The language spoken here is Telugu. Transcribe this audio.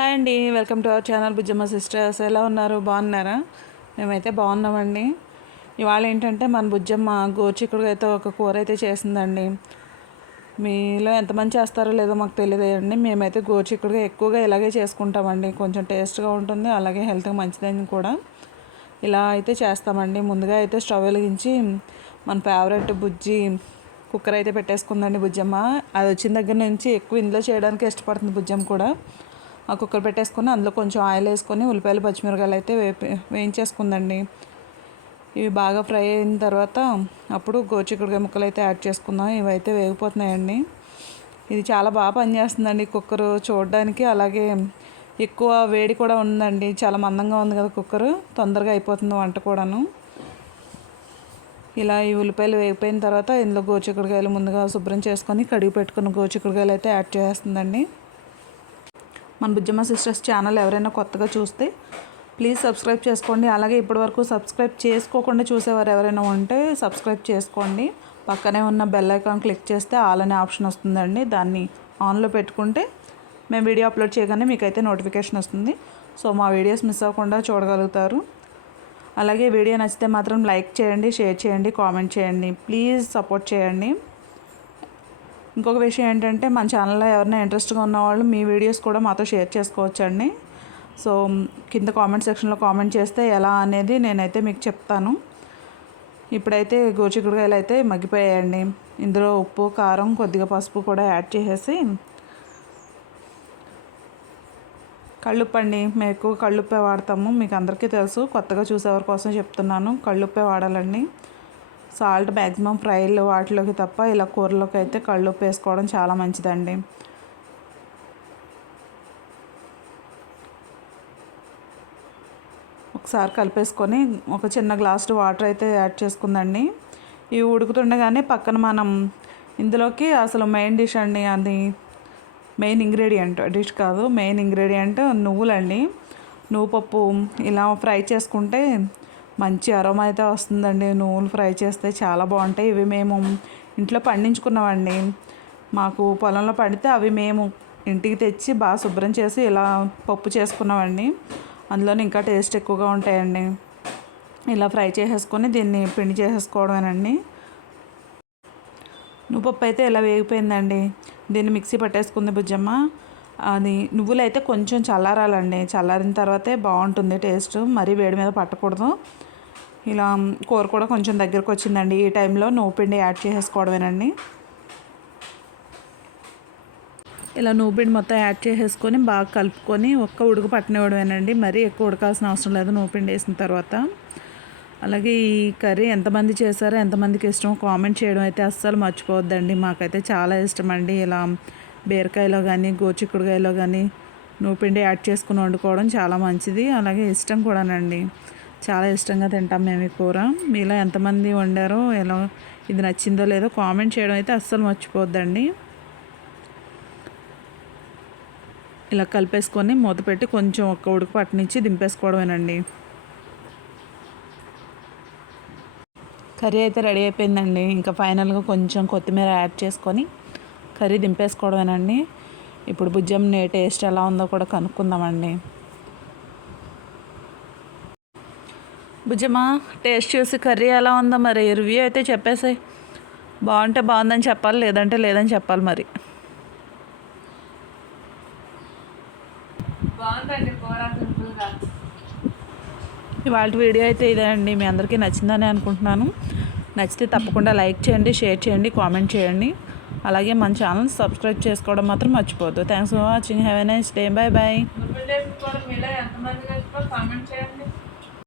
హాయ్ అండి welcome to our channel Bujjamma sisters. ఎలా ఉన్నారు? బాగున్నారా? మేమైతే బాగున్నామండి. ఇవాళ ఏంటంటే మన బుజ్జమ్మ గోచిక్కుడుగా ఒక కూర అయితే చేసిందండి. మీలో ఎంతమంది చేస్తారో లేదో మాకు తెలియదండి. మేమైతే గోచిక్కుడుగా ఎక్కువగా ఇలాగే చేసుకుంటామండి. కొంచెం టేస్ట్గా ఉంటుంది అలాగే హెల్త్కి మంచిదని కూడా. ఇలా అయితే చేస్తామండి. ముందుగా అయితే స్టవ్ వెలిగించి మన ఫేవరెట్ బుజ్జి కుక్కర్ అయితే పెట్టేసుకుందండి బుజ్జమ్మ. అది వచ్చిన దగ్గర నుంచి ఎక్కువ ఇందులో చేయడానికి ఇష్టపడుతుంది బుజ్జమ్మ కూడా. కుక్కర్ పెట్టేసుకొని అందులో కొంచెం ఆయిల్ వేసుకొని ఉల్లిపాయలు పచ్చిమిరకాయలు అయితే వేపి వేయించేసుకుందండి. ఇవి బాగా ఫ్రై అయిన తర్వాత అప్పుడు గోచిక్కుడుకాయ ముక్కలు అయితే యాడ్ చేసుకుందాం. ఇవి అయితే వేగిపోతున్నాయండి. ఇది చాలా బాగా పనిచేస్తుందండి కుక్కరు చూడడానికి. అలాగే ఎక్కువ వేడి కూడా ఉందండి. చాలా మందంగా ఉంది కదా కుక్కరు. తొందరగా అయిపోతుంది వంట కూడాను. ఇలా ఈ ఉల్లిపాయలు వేగిపోయిన తర్వాత ఇందులో గోచిక్కుడుకాయలు ముందుగా శుభ్రం చేసుకొని కడిగి పెట్టుకున్న గోచిక్కుడుకాయలు అయితే యాడ్ చేస్తుందండి మన బుజ్జమ్మ సిస్టర్స్ ఛానల్ ఎవరైనా కొత్తగా చూస్తే ప్లీజ్ సబ్స్క్రైబ్ చేసుకోండి. అలాగే ఇప్పటివరకు సబ్స్క్రైబ్ చేసుకోకుండా చూసేవారు ఎవరైనా ఉంటే సబ్స్క్రైబ్ చేసుకోండి. పక్కనే ఉన్న బెల్ ఐకాన్ క్లిక్ చేస్తే ఆల్ అనే ఆప్షన్ వస్తుందండి. దాన్ని ఆన్లో పెట్టుకుంటే మేము వీడియో అప్లోడ్ చేయగానే మీకైతే నోటిఫికేషన్ వస్తుంది. సో మా వీడియోస్ మిస్ అవ్వకుండా చూడగలుగుతారు. అలాగే వీడియో నచ్చితే మాత్రం లైక్ చేయండి షేర్ చేయండి కామెంట్ చేయండి. ప్లీజ్ సపోర్ట్ చేయండి. ఇంకొక విషయం ఏంటంటే మన ఛానల్లో ఎవరైనా ఇంట్రెస్ట్గా ఉన్నవాళ్ళు మీ వీడియోస్ కూడా మాతో షేర్ చేసుకోవచ్చండి. సో కింద కామెంట్ సెక్షన్లో కామెంట్ చేస్తే ఎలా అనేది నేనైతే మీకు చెప్తాను. ఇప్పుడైతే గోచికుడుకాయలు అయితే మగ్గిపోయాయండి. ఇందులో ఉప్పు కారం కొద్దిగా పసుపు కూడా యాడ్ చేసేసి కళ్ళుప్పండి మేము ఎక్కువ కళ్ళుప్పే వాడతాము. మీకు అందరికీ తెలుసు. కొత్తగా చూసేవారి కోసం చెప్తున్నాను. కళ్ళుప్పే వాడాలండి. సాల్ట్ మ్యాక్సిమం ఫ్రైలు వాటిలోకి తప్ప ఇలా కూరలోకి అయితే కళ్ళుప్పు వేసుకోవడం చాలా మంచిదండి. ఒకసారి కలిపేసుకొని ఒక చిన్న గ్లాస్ వాటర్ అయితే యాడ్ చేసుకుందండి. ఇవి ఉడుకుతుండగానే పక్కన మనం ఇందులోకి అసలు మెయిన్ డిష్ అండి అది మెయిన్ ఇంగ్రీడియంట్ డిష్ కాదు మెయిన్ ఇంగ్రీడియంట్ నువ్వులండి. నువ్వు పప్పు ఇలా ఫ్రై చేసుకుంటే మంచి అరోమా అయితే వస్తుందండి. నువ్వులు ఫ్రై చేస్తే చాలా బాగుంటాయి. ఇవి మేము ఇంట్లో పండించుకున్నామండి మాకు పొలంలో పడితే అవి మేము ఇంటికి తెచ్చి బాగా శుభ్రం చేసి ఇలా పప్పు చేసుకున్నామండి అందులోనే ఇంకా టేస్ట్ ఎక్కువగా ఉంటాయండి. ఇలా ఫ్రై చేసేసుకొని దీన్ని పిండి చేసేసుకోవడమేనండి. నువ్వుపప్పు అయితే ఇలా వేగిపోయిందండి. దీన్ని మిక్సీ పట్టేసుకుంది బుజ్జమ్మ. అది నువ్వులు అయితే కొంచెం చల్లారాలండి. చల్లారిన తర్వాతే బాగుంటుంది టేస్ట్. మరీ వేడి మీద పట్టకూడదు. ఇలా కూర కూడా కొంచెం దగ్గరకు వచ్చిందండి. ఈ టైంలో నువ్వు యాడ్ చేసేసుకోవడమేనండి. ఇలా నూపిండి మొత్తం యాడ్ చేసేసుకొని బాగా కలుపుకొని ఒక్క ఉడుకు పట్టనివ్వడమేనండి. మరీ ఎక్కువ ఉడకాల్సిన అవసరం లేదు నూపిండి వేసిన తర్వాత. అలాగే ఈ కర్రీ ఎంతమంది చేశారో ఎంతమందికి ఇష్టం కామెంట్ చేయడం అయితే అస్సలు మర్చిపోవద్దండి. మాకైతే చాలా ఇష్టం అండి ఇలా బీరకాయలో కానీ గోచిక్కుడుకాయలో కానీ నూపిండి పిండి యాడ్ చేసుకుని వండుకోవడం చాలా మంచిది. అలాగే ఇష్టం కూడానండి. చాలా ఇష్టంగా తింటాం మేము ఈ కూర. మీలో ఎంతమంది వండారో ఎలా ఇది నచ్చిందో లేదో కామెంట్ చేయడం అయితే అస్సలు మర్చిపోద్దండి. ఇలా కలిపేసుకొని మూత పెట్టి కొంచెం ఒక్క ఉడుకు పట్టనిచ్చి దింపేసుకోవడమేనండి. కర్రీ అయితే రెడీ అయిపోయిందండి. ఇంకా ఫైనల్గా కొంచెం కొత్తిమీర యాడ్ చేసుకొని కర్రీ దింపేసుకోవడమేనండి. ఇప్పుడు భుజం టేస్ట్ ఎలా ఉందో కూడా కనుక్కుందామండి. భుజమా టేస్ట్ చూసి కర్రీ ఎలా ఉందో మరి రివ్యూ అయితే చెప్పేసాయి. బాగుంటే బాగుందని చెప్పాలి లేదంటే లేదని చెప్పాలి మరి. ఇవాళ వీడియో అయితే ఇదే అండి మీ అందరికీ నచ్చిందని అనుకుంటున్నాను. నచ్చితే తప్పకుండా లైక్ చేయండి షేర్ చేయండి కామెంట్ చేయండి. అలాగే మన ఛానల్ సబ్స్క్రైబ్ చేసుకోవడం మాత్రం మర్చిపోవద్దు. Thanks for watching have a nice day bye bye comment చేయండి.